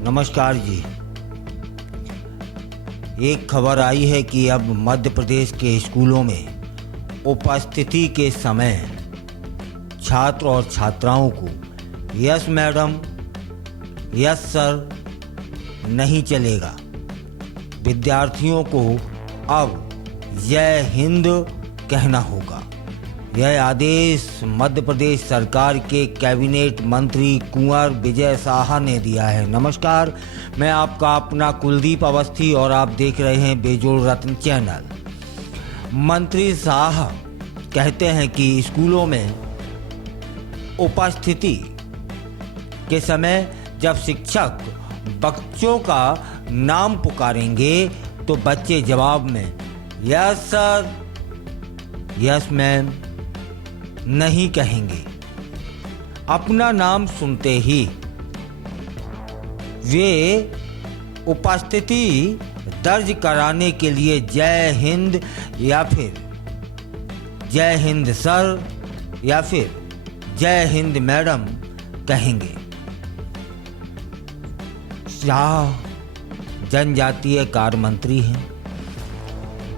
नमस्कार जी। एक खबर आई है कि अब मध्य प्रदेश के स्कूलों में उपस्थिति के समय छात्र और छात्राओं को यस मैडम, यस सर नहीं चलेगा। विद्यार्थियों को अब जय हिंद कहना होगा। यह आदेश मध्य प्रदेश सरकार के कैबिनेट मंत्री कुंवर विजय शाह ने दिया है। नमस्कार, मैं आपका अपना कुलदीप अवस्थी और आप देख रहे हैं बेजोड़ रत्न चैनल। मंत्री शाह कहते हैं कि स्कूलों में उपस्थिति के समय जब शिक्षक बच्चों का नाम पुकारेंगे तो बच्चे जवाब में यस सर, यस मैम नहीं कहेंगे। अपना नाम सुनते ही वे उपस्थिति दर्ज कराने के लिए जय हिंद या फिर जय हिंद सर या फिर जय हिंद मैडम कहेंगे। शाह जनजातीय कार्य मंत्री हैं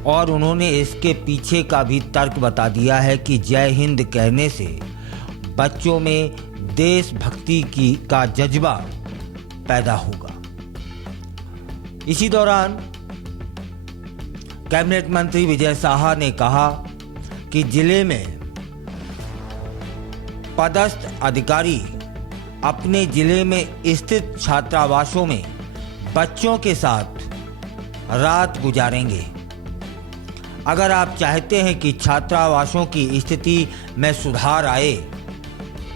और उन्होंने इसके पीछे का भी तर्क बता दिया है कि जय हिंद कहने से बच्चों में देशभक्ति का जज्बा पैदा होगा। इसी दौरान कैबिनेट मंत्री विजय शाह ने कहा कि जिले में पदस्थ अधिकारी अपने जिले में स्थित छात्रावासों में बच्चों के साथ रात गुजारेंगे। अगर आप चाहते हैं कि छात्रावासों की स्थिति में सुधार आए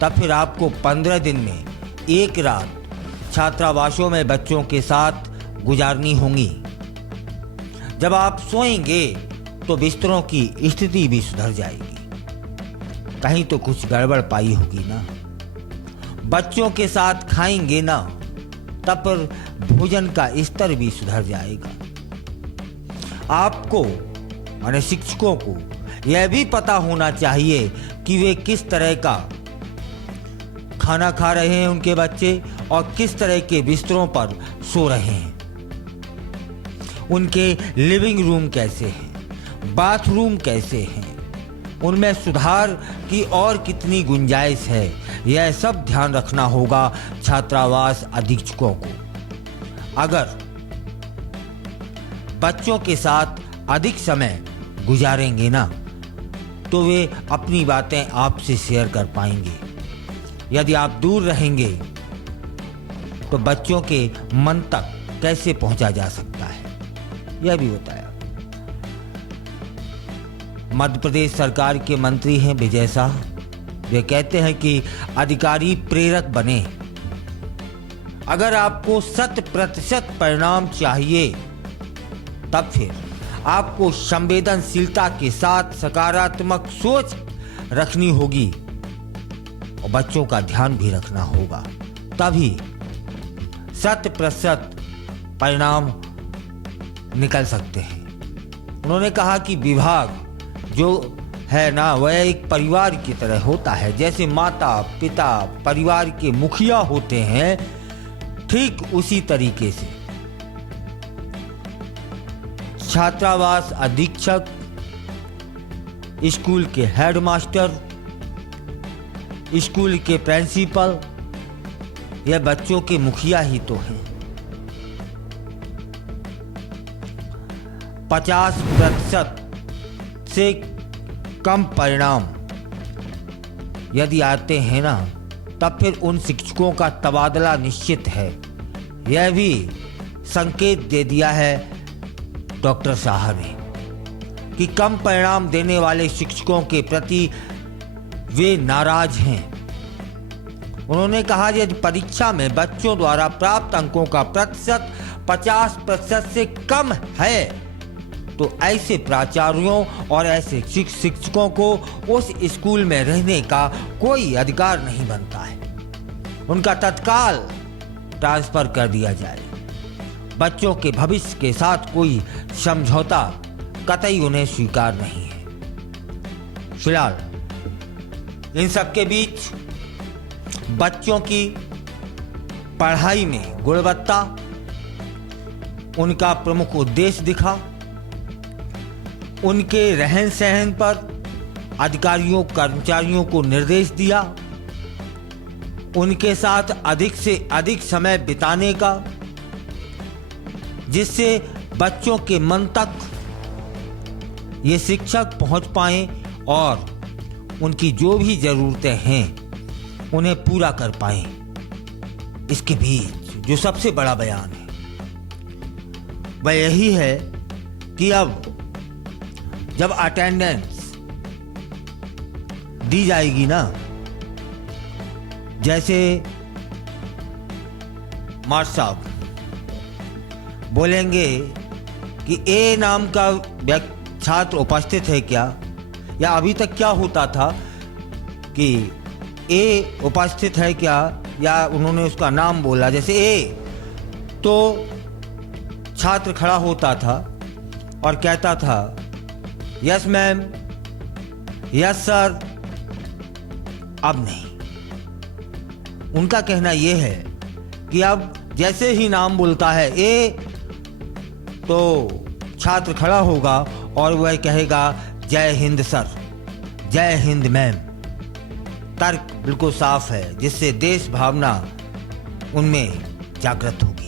तब फिर आपको 15 दिन में एक रात छात्रावासों में बच्चों के साथ गुजारनी होगी। जब आप सोएंगे तो बिस्तरों की स्थिति भी सुधर जाएगी। कहीं तो कुछ गड़बड़ पाई होगी ना। बच्चों के साथ खाएंगे ना तब पर भोजन का स्तर भी सुधर जाएगा। आपको माने शिक्षकों को यह भी पता होना चाहिए कि वे किस तरह का खाना खा रहे हैं उनके बच्चे और किस तरह के बिस्तरों पर सो रहे हैं। उनके लिविंग रूम कैसे हैं, बाथरूम कैसे हैं, उनमें सुधार की और कितनी गुंजाइश है, यह सब ध्यान रखना होगा छात्रावास अधीक्षकों को। अगर बच्चों के साथ अधिक समय गुजारेंगे ना तो वे अपनी बातें आपसे शेयर कर पाएंगे। यदि आप दूर रहेंगे तो बच्चों के मन तक कैसे पहुंचा जा सकता है, यह भी बताया। मध्य प्रदेश सरकार के मंत्री हैं विजय शाह। वे कहते हैं कि अधिकारी प्रेरक बने। अगर आपको 100% परिणाम चाहिए तब फिर आपको संवेदनशीलता के साथ सकारात्मक सोच रखनी होगी और बच्चों का ध्यान भी रखना होगा। तभी 100% परिणाम निकल सकते हैं। उन्होंने कहा कि विभाग जो है ना वह एक परिवार की तरह होता है। जैसे माता पिता परिवार के मुखिया होते हैं, ठीक उसी तरीके से छात्रावास अधीक्षक, स्कूल के हेडमास्टर, स्कूल के प्रिंसिपल, यह बच्चों के मुखिया ही तो हैं। 50% से कम परिणाम यदि आते हैं ना तब फिर उन शिक्षकों का तबादला निश्चित है। यह भी संकेत दे दिया है डॉक्टर शाह ने कि कम परिणाम देने वाले शिक्षकों के प्रति वे नाराज हैं। उन्होंने कहा यदि परीक्षा में बच्चों द्वारा प्राप्त अंकों का प्रतिशत 50% से कम है तो ऐसे प्राचार्यों और ऐसे शिक्षकों को उस स्कूल में रहने का कोई अधिकार नहीं बनता है। उनका तत्काल ट्रांसफर कर दिया जाए। बच्चों के भविष्य के साथ कोई समझौता कतई उन्हें स्वीकार नहीं है। फिलहाल इन सब के बीच बच्चों की पढ़ाई में गुणवत्ता उनका प्रमुख उद्देश्य दिखा। उनके रहन सहन पर अधिकारियों कर्मचारियों को निर्देश दिया। उनके साथ अधिक से अधिक समय बिताने का, जिससे बच्चों के मन तक ये शिक्षक पहुंच पाएं और उनकी जो भी ज़रूरतें हैं उन्हें पूरा कर पाएं। इसके बीच जो सबसे बड़ा बयान है वह यही है कि अब जब अटेंडेंस दी जाएगी ना, जैसे मास्टर साहब बोलेंगे कि ए नाम का छात्र उपस्थित है क्या, या अभी तक क्या होता था कि ए उपस्थित है क्या, या उन्होंने उसका नाम बोला जैसे ए, तो छात्र खड़ा होता था और कहता था यस मैम, यस सर। अब नहीं, उनका कहना यह है कि अब जैसे ही नाम बोलता है ए, तो छात्र खड़ा होगा और वह कहेगा जय हिंद सर, जय हिंद मैम। तर्क बिल्कुल साफ है, जिससे देश भावना उनमें जागृत होगी।